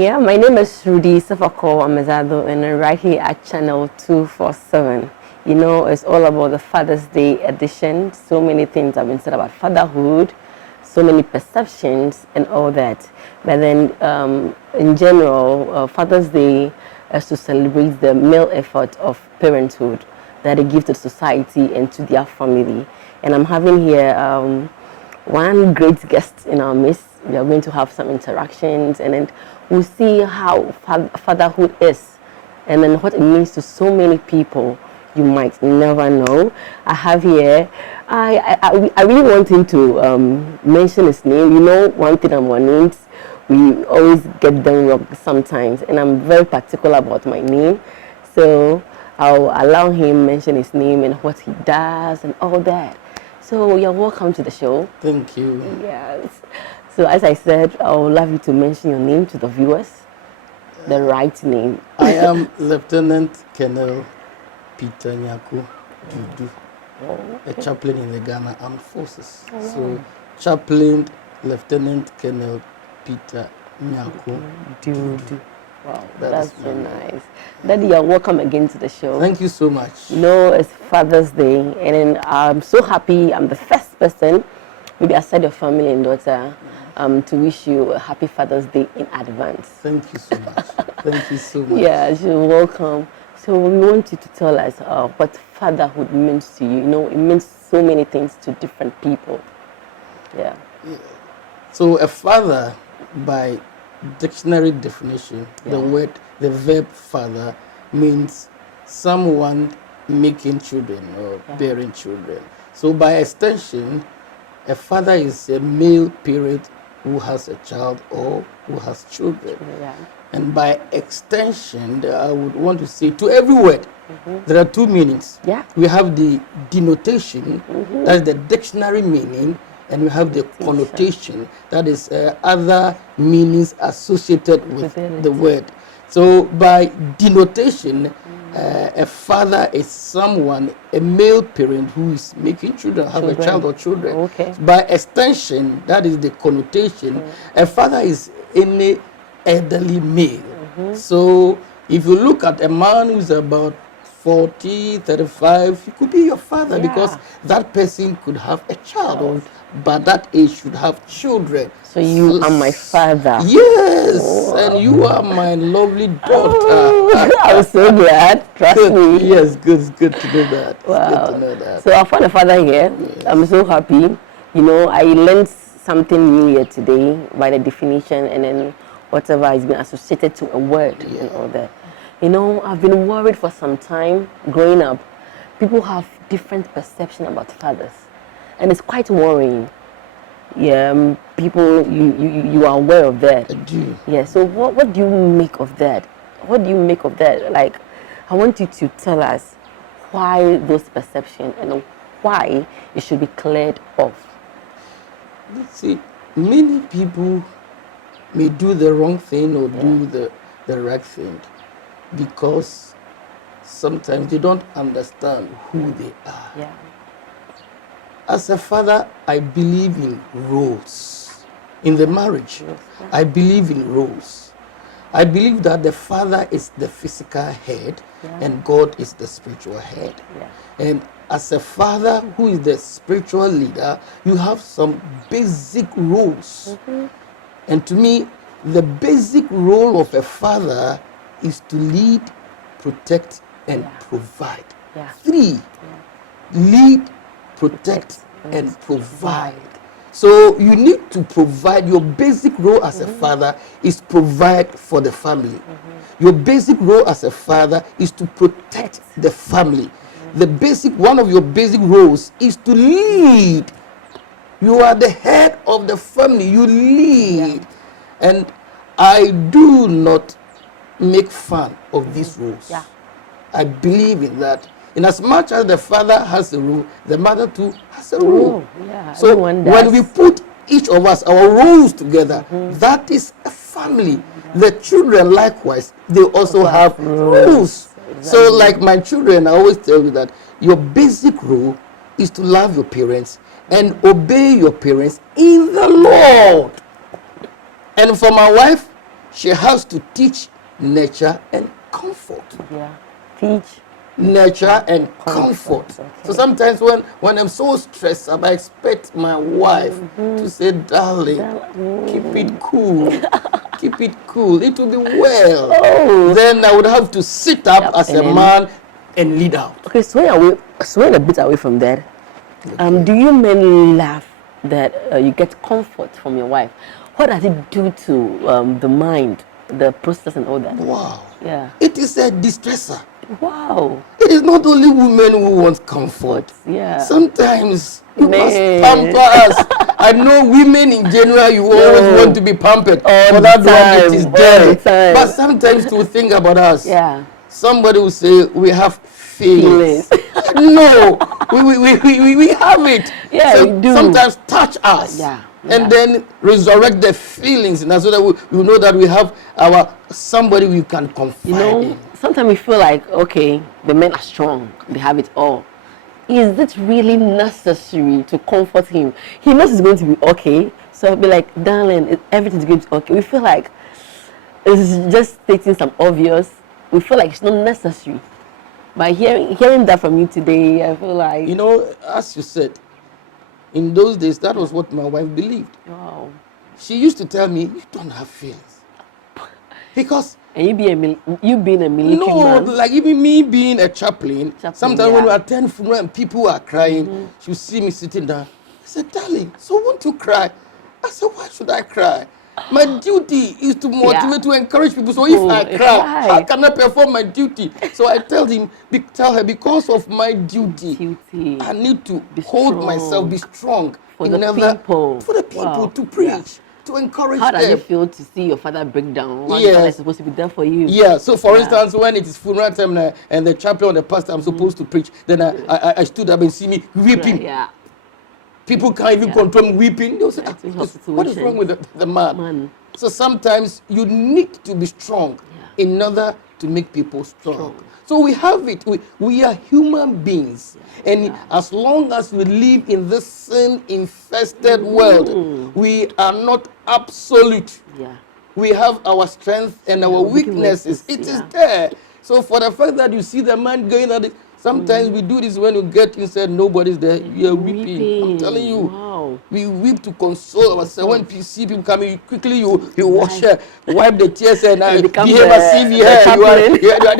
Yeah, my name is Rudy Sefako Amezado, and I'm right here at Channel 247. You know, it's all about the Father's Day edition. So many things have been said about fatherhood, so many perceptions and all that. But then, in general, Father's Day is to celebrate the male effort of parenthood that they give to society and to their family. And I'm having here one great guest in our midst. We are going to have some interactions, and then we'll see how fatherhood is, and then what it means to so many people you might never know. I have here, I really want him to mention his name. You know, one thing I'm one, we always get them wrong sometimes, and I'm very particular about my name. So I'll allow him mention his name and what he does and all that. So you're welcome to the show. Thank you. Yes. So as I said, I would love you to mention your name to the viewers, the right name. I am Lieutenant Colonel Peter Nyarko Duodu, a chaplain in the Ghana Armed Forces. So, Chaplain Lieutenant Colonel Peter Nyarko Duodu. Wow, that's so nice. Daddy, you're welcome again to the show. Thank you so much. You know, it's Father's Day, and then I'm so happy. I'm the first person, maybe aside your family and daughter, to wish you a happy Father's Day in advance. Thank you so much. Thank you so much. Yeah, you're welcome. So we want you to tell us what fatherhood means to you. You know, it means so many things to different people. Yeah. So a father, by dictionary definition, the verb father means someone making children or bearing children. So by extension, a father is a male parent who has a child or who has children. Yeah. And by extension, I would want to say to every word, there are two meanings. Yeah. We have the denotation, that's the dictionary meaning, and we have the connotation, that is other meanings associated with the word. So by denotation, a father is someone, a male parent who is making children, have a child or children. Okay. By extension, that is the connotation. A father is any elderly male. So if you look at a man who's about 40, 35, he could be your father because that person could have a child or by that age should have children. So you are my father. Yes, and you are my lovely daughter. I'm so glad. Trust me. Yes, good. It's good to know that. Wow. It's good to know that. So I found a father here. Yes. I'm so happy. You know, I learned something new here today by the definition and then whatever has been associated to a word and all that. You know, I've been worried for some time growing up. People have different perception about fathers, and it's quite worrying. Yeah, people, you are aware of that. I do. Yeah. So what do you make of that? What do you make of that? Like, I want you to tell us why those perceptions and why it should be cleared off. Let's see. Many people may do the wrong thing or do the right thing because sometimes they don't understand who they are. Yeah. As a father, I believe in roles. In the marriage, I believe in roles. I believe that the father is the physical head and God is the spiritual head. Yeah. And as a father who is the spiritual leader, you have some basic roles. And to me, the basic role of a father is to lead, protect, and provide. Yeah. 3, lead, protect, and provide. So you need to provide. Your basic role as a father is provide for the family. Your basic role as a father is to protect the family. One of your basic roles is to lead. You are the head of the family. You lead. And I do not make fun of these roles. Yeah. I believe in that. In as much as the father has a role, the mother too has a role. Yeah, so when we put each of us, our roles together, that is a family. The children likewise, they also have roles. Exactly. So like my children, I always tell you that your basic role is to love your parents and obey your parents in the Lord. And for my wife, she has to teach, nurture, and comfort. Yeah. Teach. Nurture and comfort. Okay. So sometimes when I'm so stressed, I expect my wife to say, darling, keep it cool. Keep it cool. It will be well. Oh. Then I would have to sit up as a man and lead out. Okay, swaying a bit away from that. Okay. Do you men laugh that you get comfort from your wife? What does it do to the mind, the process, and all that? Wow. Yeah. It is a distressor. Wow. It is not only women who want comfort. Yeah. Sometimes you must Man. pamper us. I know women in general, you always want to be pampered. For that one, it is there. But sometimes to think about us. Yeah. Somebody will say, we have feelings. No, we have it. Yeah, so we do. Sometimes touch us. Yeah. And then resurrect the feelings in us so that we know that we have somebody we can confide in. Sometimes we feel like, okay, the men are strong, they have it all. Is it really necessary to comfort him? He knows it's going to be okay, so I'll be like, darling, everything's going to be okay. We feel like it's just stating some obvious. We feel like it's not necessary. By hearing that from you today, I feel like... As you said, in those days, that was what my wife believed. Wow. She used to tell me, you don't have feelings. Because... And you being a military man? No, like even me being a chaplain sometimes when we attend funeral and people are crying, she'll see me sitting down. I said, darling, so won't you cry? I said, why should I cry? My duty is to motivate, to encourage people. So if I cry, how can I perform my duty? So I tell her, because of my duty, I need to hold myself, be strong. For the people, to preach, to encourage them. How does it feel to see your father break down? One father is supposed to be there for you. Yeah, so for instance, when it is funeral time and the chaplain or the pastor, I'm supposed to preach, then I stood up and see me weeping. Yeah. People can't even control me weeping. They'll say, what is wrong with the man? So sometimes you need to be strong in order to make people strong. So we have it. We are human beings. And as long as we live in this sin-infested world, we are not absolute. Yeah. We have our strength and our weaknesses. It is there. So for the fact that you see the man going at it, sometimes we do this when you get inside, nobody's there. You're weeping. I'm telling you. Wow. We weep to console ourselves. When you see people coming, quickly you wash, wipe the tears and behave as if you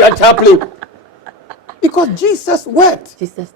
are chaplain. Because Jesus wept. Jesus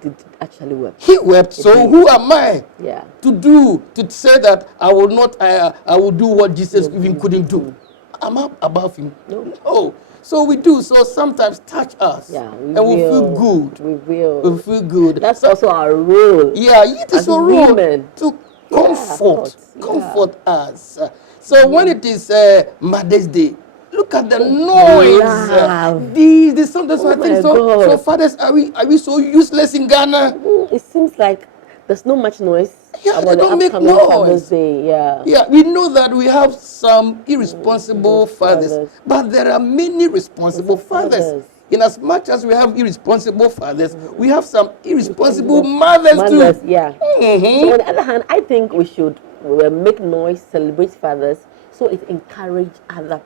did actually wept. He wept. So who am I to say that I will do what Jesus even couldn't do? Am I above him? No. So we do. So sometimes touch us. Yeah, we feel good. We feel good. That's also our role. Yeah, it is our role to comfort us. So when it is Mother's Day, look at the noise. These sometimes I think so. So fathers, are we so useless in Ghana? It seems like there's not much noise. Yeah, they don't make noise. Yeah, we know that we have some irresponsible fathers, but there are many responsible fathers. In as much as we have irresponsible fathers, we have some irresponsible mothers too. Yeah. So on the other hand, I think we should make noise, celebrate fathers, so it encourage other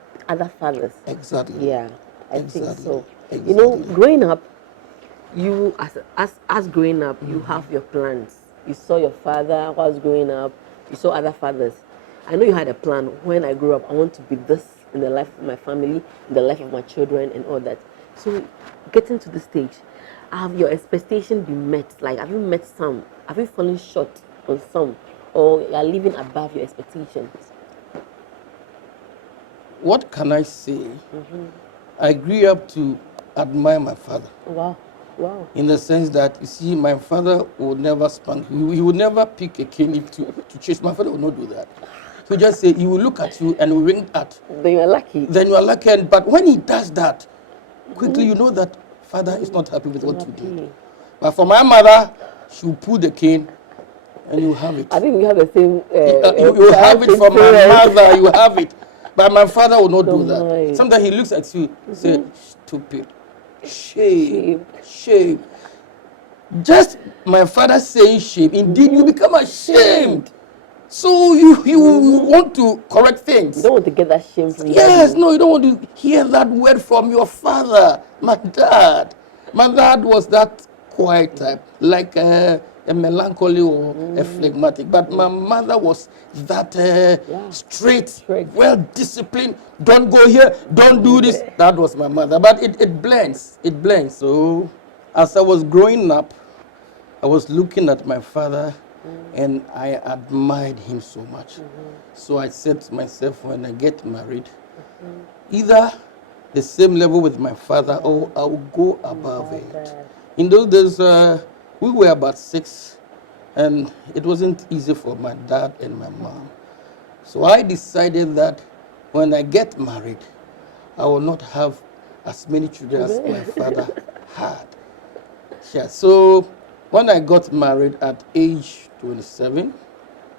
fathers. Exactly. Yeah, I think so. Exactly. Growing up, you as growing up, you have your plans. You saw your father while growing up. You saw other fathers. I know you had a plan. When I grow up, I want to be this in the life of my family, in the life of my children, and all that. So, getting to this stage, have your expectations been met? Like, have you met some? Have you fallen short on some? Or you are living above your expectations? What can I say? I grew up to admire my father. Wow. In the sense that, you see, my father would never spank. He would never pick a cane to chase. My father would not do that. He would just say, he will look at you and will wink at. Then you are lucky. But when he does that, quickly you know that father is not happy with what you did. But for my mother, she will pull the cane and you have it. I think we have the same... you have it from my mother, you have it. But my father will not do that. Sometimes he looks at you and says, stupid. Shame. Just my father saying shame, indeed you become ashamed. So you want to correct things. You don't want to get that shame from Yes, daddy. no, you don't want to hear that word from your father. My dad was that quiet type, like a melancholy or a phlegmatic. But my mother was that straight, well disciplined. Don't go here, don't do this. That was my mother. But it blends. It blends. So as I was growing up, I was looking at my father and I admired him so much. So I said to myself, when I get married, either the same level with my father or I'll go above it. In those days, we were about 6 and it wasn't easy for my dad and my mom. So I decided that when I get married, I will not have as many children as my father had. Yeah, so when I got married at age 27,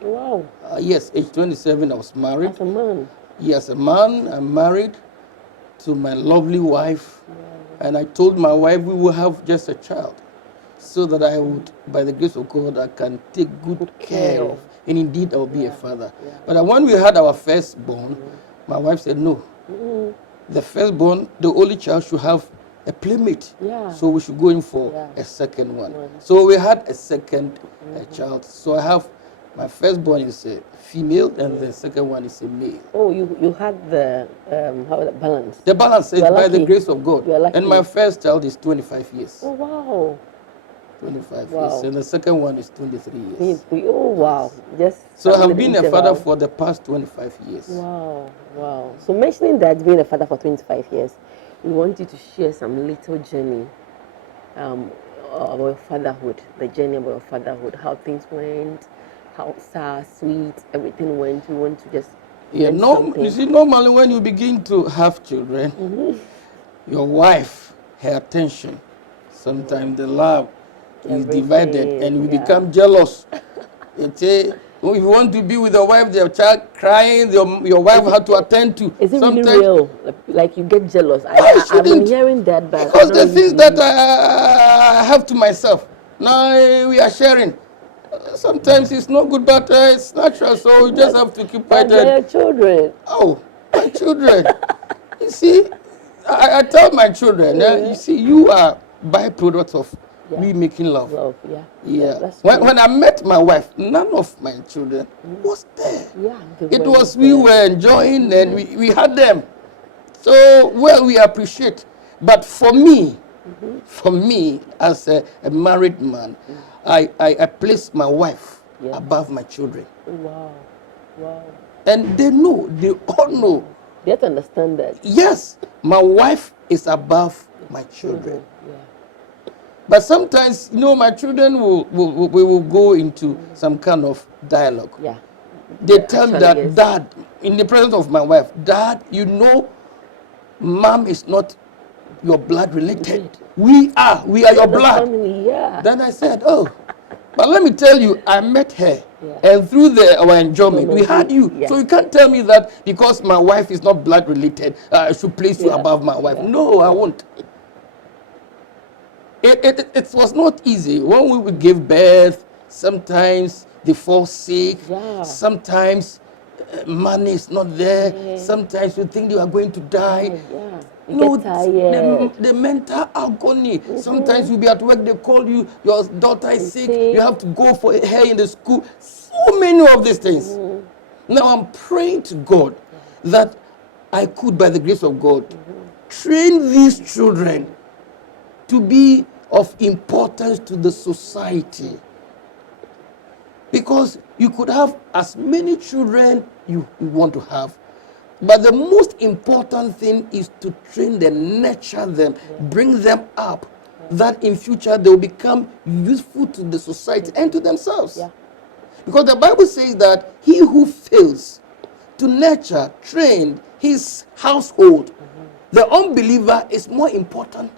Wow. Yes, age 27, I was married. As a man. Yes, a man. I'm married to my lovely wife. And I told my wife we will have just a child so that I would, by the grace of God, I can take good care of. And indeed, I'll be a father. But when we had our firstborn, my wife said, no, the firstborn, the only child, should have a playmate. So we should go in for a second one. So we had a second child. So I have, my firstborn is a female and the second one is a male. Oh, you had the balance. The balance is by the grace of God. Lucky. And my first child is 25 years. Oh, wow. 25 years. And the second one is 23 years. Oh, wow. Just so I have been a father for the past 25 years. Wow, wow. So mentioning that being a father for 25 years, we want you to share some little journey about fatherhood, the journey about your fatherhood, how things went, how sad, sweet, everything went. We want to just you see, normally when you begin to have children, your wife, her attention, sometimes the love is divided and we become jealous. If you want to be with your wife, the child crying, your wife had to attend to. Is it really real? Like you get jealous? I've been hearing that, but because the things that I have to myself, now we are sharing. Sometimes it's not good, but it's natural, so you just have to keep quiet. But your children. Oh, my children. You see, I tell my children, you see, you are byproduct of we making love. When I met my wife, none of my children was there. It was we were enjoying and we had them. So, well, we appreciate. But for me, as a married man, I place my wife above my children. Wow. Wow. And they know, they all know. They have to understand that. Yes, my wife is above my children. But sometimes, my children will go into some kind of dialogue. They tell me that, Dad, in the presence of my wife, Dad, Mom is not your blood related. We are your blood. Family, Then I said, oh, but let me tell you, I met her. And through our enjoyment, we had you. So you can't tell me that because my wife is not blood related, I should place you above my wife. No, I won't. It was not easy. When we would give birth, sometimes they fall sick. Sometimes money is not there. Sometimes we think they are going to die. No, the mental agony. Sometimes you'll be at work, they call you, your daughter is sick, you have to go for her in the school. So many of these things. Now I'm praying to God that I could, by the grace of God, train these children to be of importance to the society. Because you could have as many children you want to have. But the most important thing is to train them, nurture them, bring them up, that in future they will become useful to the society and to themselves. Because the Bible says that he who fails to nurture, train his household, the unbeliever is more important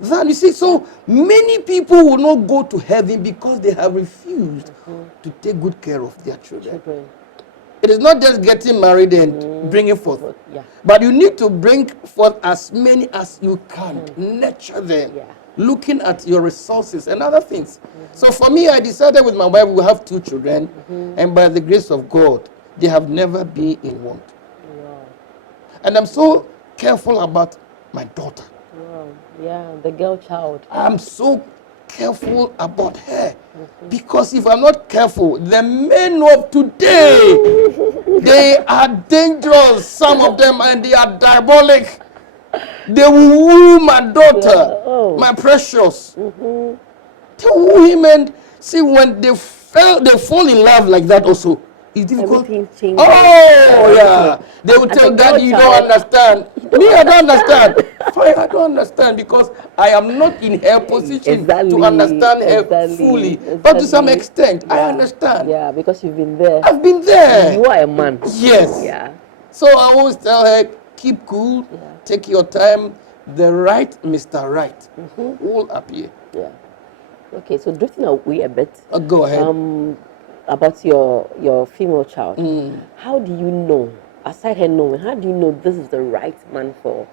than, you see. So many people will not go to heaven because they have refused to take good care of their children. It is not just getting married and bringing forth, but you need to bring forth as many as you can, nurture them. looking at your resources and other things. So for me, I decided with my wife, we have 2 children, and by the grace of God, they have never been in want. Wow. And I'm so careful about my daughter. Wow. Yeah, the girl child. I'm so careful about her. Because if I'm not careful, the men of today, they are dangerous, some of them, and they are diabolic. They will woo my daughter, my precious. They will woo him, and see, when they fall in love like that also, it's difficult. Everything changes. Oh, yeah. They will tell Daddy, you don't understand. Me, I don't understand. Fine, I don't understand because I am not in her position to understand her fully. But to some extent, I understand. Yeah, because you've been there. I've been there. You are a man. Yes. Yeah. So I always tell her, keep cool, take your time. The right, Mr. Right, all up here. Yeah. Okay, so drifting away a bit. Go ahead. About your female child. How do you know, aside her knowing, how do you know this is the right man for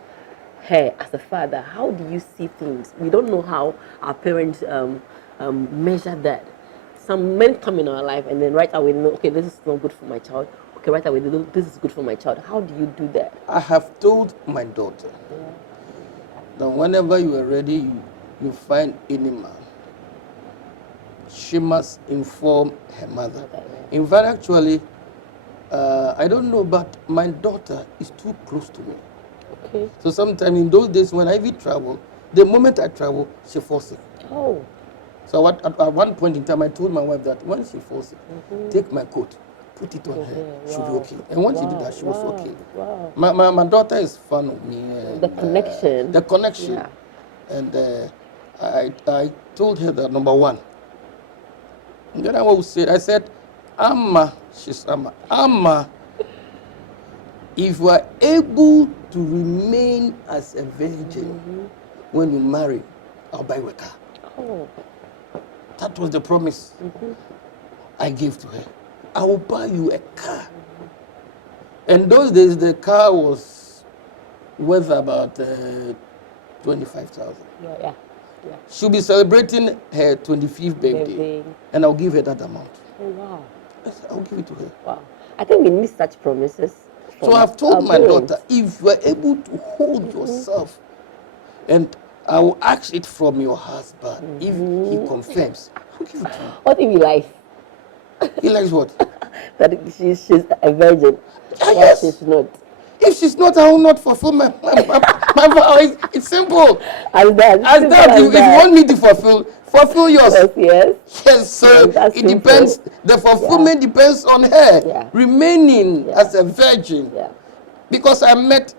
her as a father? How do you see things? We don't know how our parents measure that. Some men come in our life and then right away know, okay, this is not good for my child. Okay, right away, this is good for my child. How do you do that? I have told my daughter that whenever you are ready, you find any man, she must inform her mother. In fact, actually, I don't know, but my daughter is too close to me. Okay. So sometimes in those days when I even travel, the moment I travel, she falls sick. Oh. So at one point in time, I told my wife that when she falls sick, take my coat, put it on her, she'll be okay. And when she did that, she was okay. Wow. My daughter is fan of me. The connection. The connection. Yeah. And I told her that, number one. And then I said, Amma, she's Amma. Amma, if you are able to remain as a virgin when you marry, I'll buy you a car. Oh. That was the promise I gave to her. I will buy you a car. And those days, the car was worth about 25,000. Yeah. She'll be celebrating her 25th birthday, and I'll give her that amount. Oh, wow. Yes, I'll give it to her. Wow. I think we need such promises. So I've told my daughter, if you are able to hold yourself, and I will ask it from your husband, if he confirms, I'll give it to you. What if he lies? He likes what? That she's a virgin. Yes. She's not. If she's not, I will not fulfill my vow. It's simple. As that. If you want me to fulfill yours. Yes. Yes, so it depends. The fulfillment depends on her remaining as a virgin. Yeah. Because I met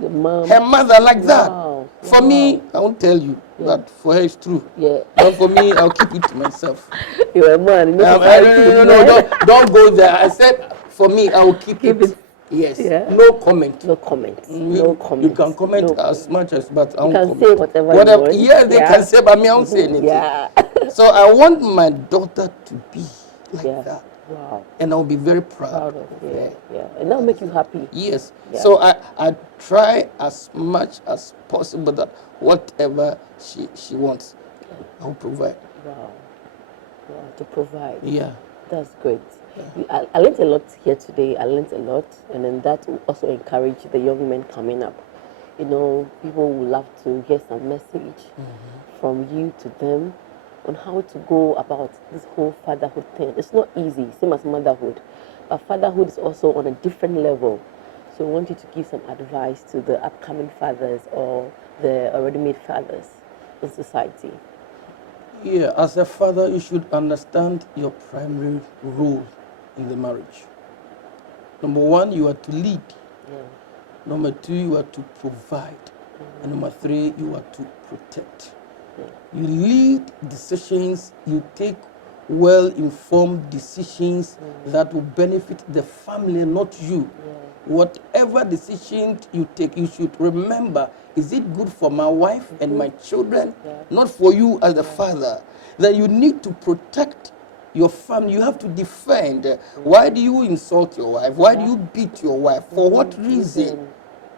her mother like that. Wow. For me, I won't tell you, but for her it's true. Yeah. But for me, I'll keep it to myself. You're a man. No, don't go there. I said, for me, I will keep it. Yes. Yeah. No comment. No comment. You can comment as much as, but I won't comment. You can say whatever you want. Yes, they can say, but me, I won't say anything. Yeah. So I want my daughter to be like that. Wow. And I'll be very proud of her. Yeah. And that'll make you happy. Yes. Yeah. So I try as much as possible that whatever she wants, I'll provide. Wow. To provide. Yeah. That's great. Yeah. I learned a lot here today. I learned a lot, and then that will also encourage the young men coming up. You know, people would love to hear some message from you to them on how to go about this whole fatherhood thing. It's not easy, same as motherhood, but fatherhood is also on a different level. So I want you to give some advice to the upcoming fathers or the already made fathers in society. Yeah, as a father, you should understand your primary role in the marriage. Number one, you are to lead. Yeah. Number two, you are to provide. And number three, you are to protect. Yeah. You lead decisions, you take well-informed decisions that will benefit the family, not you. Yeah. Whatever decision you take, you should remember, is it good for my wife and my children? Yeah. Not for you as the father. Then you need to protect your family. You have to defend. Why do you insult your wife? Why do you beat your wife? For what reason?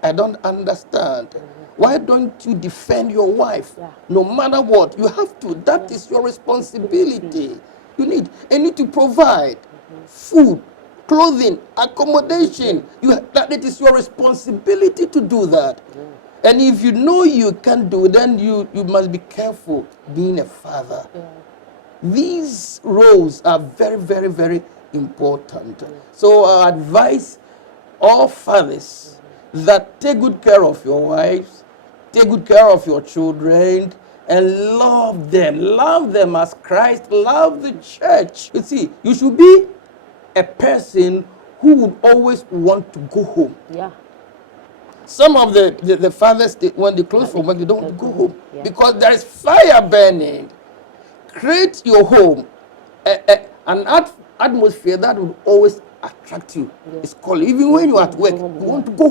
I don't understand. Why don't you defend your wife? Yeah. No matter what, you have to. That is your responsibility. You need to provide food, clothing, accommodation. That it is your responsibility to do that. And if you know you can't do, then you must be careful being a father. These roles are very, very, very important. So I advise all fathers that take good care of your wives, take good care of your children, and love them. Love them as Christ loved the church. You see, you should be a person who would always want to go home. Yeah. Some of the fathers, when they close from work, they don't want to go home because there is fire burning. Create your home, an atmosphere that will always attract you. It's called, even when you're at work, you want to go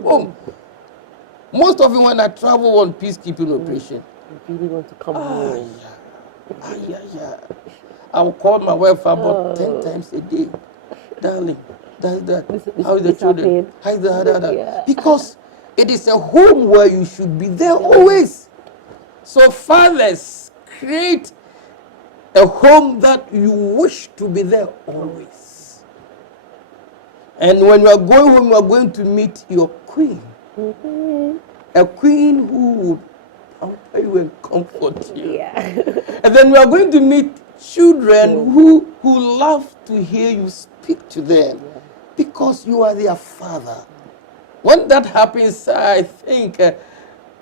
home. Most of you, when I travel on peacekeeping operation, You really want to come home. Yeah. I'll call my wife about 10 times a day. Darling, that. How is the children? How is that? Yeah. Because it is a home where you should be there always. So fathers, create a home that you wish to be there always. And when you are going home, you are going to meet your queen. A queen who would pamper you and comfort you. Yeah. And then we are going to meet children who love to hear you speak to them because you are their father. When that happens, I think you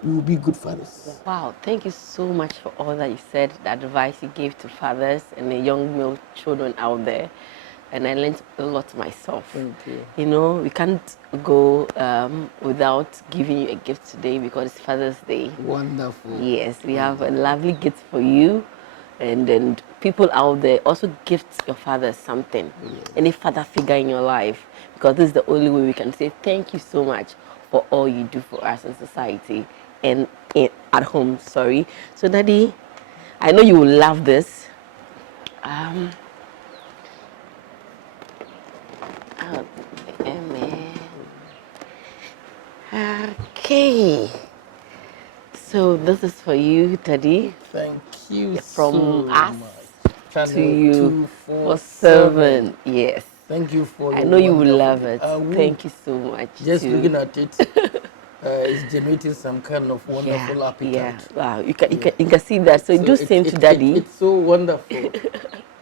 will be good fathers. Wow, thank you so much for all that you said, the advice you gave to fathers and the young male children out there. And I learned a lot myself. Thank you. You know, we can't go without giving you a gift today because it's Father's Day. Wonderful. Yes, we have a lovely gift for you. And then people out there, also gift your father something. Any father figure in your life. Because this is the only way we can say thank you so much for all you do for us in society and at home, sorry. So Daddy, I know you will love this. Okay. So this is for you, Daddy. Thank you From so us much. to you for 7. Yes. Thank you for I know you will love it. Thank you so much. Just looking at it, it's generating some kind of wonderful appetite. Yeah. Wow. You can see that. So do same to Daddy. It's so wonderful.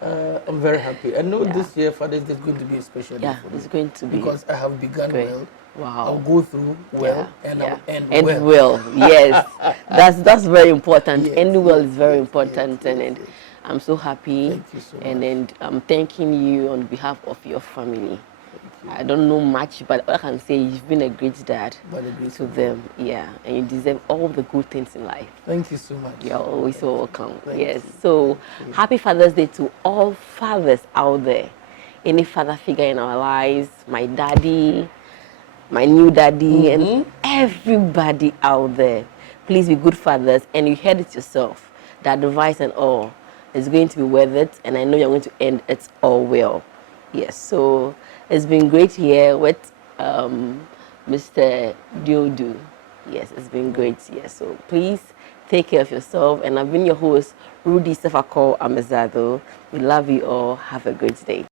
I'm very happy. I know this year Father's Day is going to be a special day for me. It's going to be. Because I have begun well. Wow. I'll go through well and I'll end well. Well. Yes. That's very important. End well is very important. And I'm so happy. Thank you so much. And then I'm thanking you on behalf of your family. I don't know much, but all I can say you've been a great dad to them. Yeah, and you deserve all the good things in life. Thank you so much. You're always so welcome. Yes. So happy Father's Day to all fathers out there. Any father figure in our lives, my daddy, my new daddy, and everybody out there. Please be good fathers, and you heard it yourself. The advice and all is going to be worth it, and I know you're going to end it all well. Yes, so it's been great here with Mr. Duodu. Yes, it's been great here. So please take care of yourself. And I've been your host, Rudy Sefako Amezado. We love you all. Have a great day.